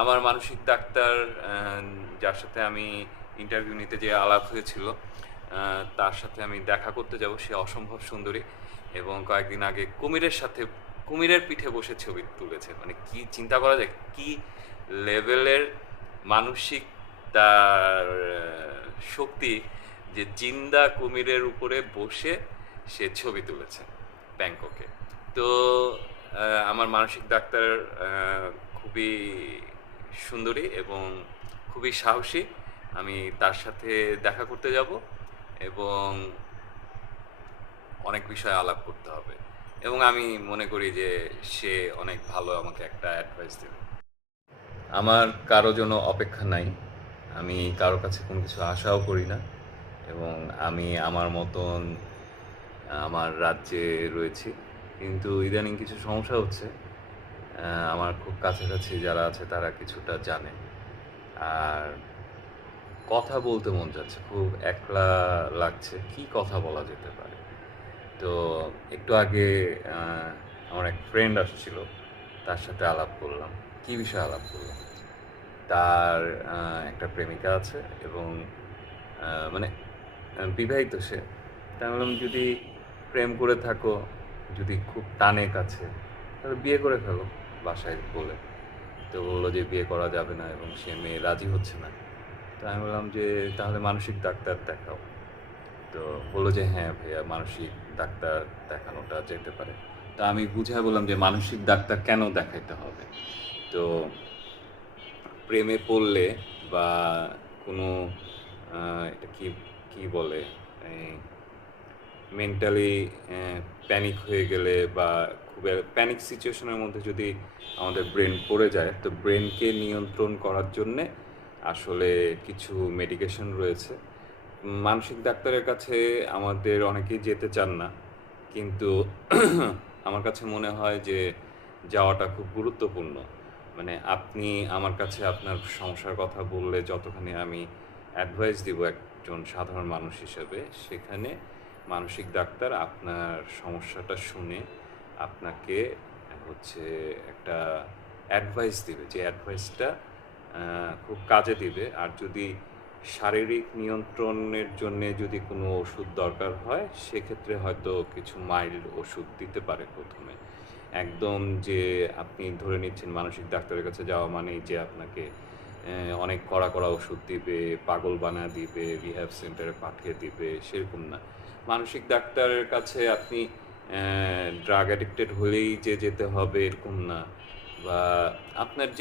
আমার মানসিক ডাক্তার যার সাথে আমি ইন্টারভিউ নিতে যেয়ে আলাপ হয়েছিল, তার সাথে আমি দেখা করতে যাব। সে অসম্ভব সুন্দরী এবং কয়েকদিন আগে কুমিরের পিঠে বসে ছবি তুলেছে। মানে কি চিন্তা করা যায়, কি লেভেলের মানসিক তার শক্তি, যে জিন্দা কুমিরের উপরে বসে সে ছবি তুলেছে ব্যাংককে। তো আমার মানসিক ডাক্তার খুবই সুন্দরী এবং খুবই সাহসী। আমি তার সাথে দেখা করতে যাব এবং অনেক বিষয়ে আলাপ করতে হবে এবং আমি মনে করি যে সে অনেক ভালো আমাকে একটা অ্যাডভাইস দেবে। আমার কারো জন্য অপেক্ষা নাই। আমি কারো কাছে কোনো কিছু আশাও করি না এবং আমি আমার মতন আমার রাজ্যে রয়েছি। কিন্তু ইদানিং কিছু সমস্যা হচ্ছে। আমার খুব কাছাকাছি যারা আছে তারা কিছুটা জানে। আর কথা বলতে মন যাচ্ছে, খুব একলা লাগছে। কি কথা বলা যেতে পারে? তো একটু আগে আমার এক ফ্রেন্ড আসছিল, তার সাথে আলাপ করলাম। কি বিষয়ে আলাপ করলাম? তার একটা প্রেমিকা আছে এবং মানে বিবাহিত সে। তা আমি বললাম, যদি প্রেম করে থাকো, যদি খুব টানে কাছে, তাহলে বিয়ে করে ফেলো বাসায় বলে। তো বললো যে বিয়ে করা যাবে না এবং সে মেয়ে রাজি হচ্ছে না। তো আমি বললাম যে তাহলে মানসিক ডাক্তার দেখাও। তো বললো যে হ্যাঁ ভাইয়া, মানসিক ডাক্তার দেখানোটা যেতে পারে। তো আমি বুঝায় বললাম যে মানসিক ডাক্তার কেন দেখাইতে হবে। তো প্রেমে পড়লে বা কোনো এটা কি কি বলে, মেন্টালি প্যানিক হয়ে গেলে বা খুব প্যানিক সিচুয়েশনের মধ্যে যদি আমাদের ব্রেন পড়ে যায়, তো ব্রেনকে নিয়ন্ত্রণ করার জন্যে আসলে কিছু মেডিকেশন রয়েছে। মানসিক ডাক্তারের কাছে আমাদের অনেকেই যেতে চান না, কিন্তু আমার কাছে মনে হয় যে যাওয়াটা খুব গুরুত্বপূর্ণ। মানে আপনি আমার কাছে আপনার সমস্যার কথা বললে যতখানি আমি অ্যাডভাইস দিব একজন সাধারণ মানুষ হিসেবে, সেখানে মানসিক ডাক্তার আপনার সমস্যাটা শুনে আপনাকে হচ্ছে একটা অ্যাডভাইস দিবে, যে অ্যাডভাইসটা খুব কাজে দিবে। আর যদি শারীরিক নিয়ন্ত্রণের জন্যে যদি কোনো ওষুধ দরকার হয়, সেক্ষেত্রে হয়তো কিছু মাইল্ড ওষুধ দিতে পারে প্রথমে। একদম যে আপনি ধরে নিচ্ছেন মানসিক ডাক্তারের কাছে যাওয়া মানেই যে আপনাকে অনেক কড়া কড়া ওষুধ দিবে, পাগল বানায় দিবে, রিহ্যাব সেন্টারে পাঠিয়ে দিবে, সেরকম না। মানসিক ডাক্তারের কাছে আপনি ড্রাগ অ্যাডিক্টেড হলেই যে যেতে হবে এরকম না, বা আপনার যে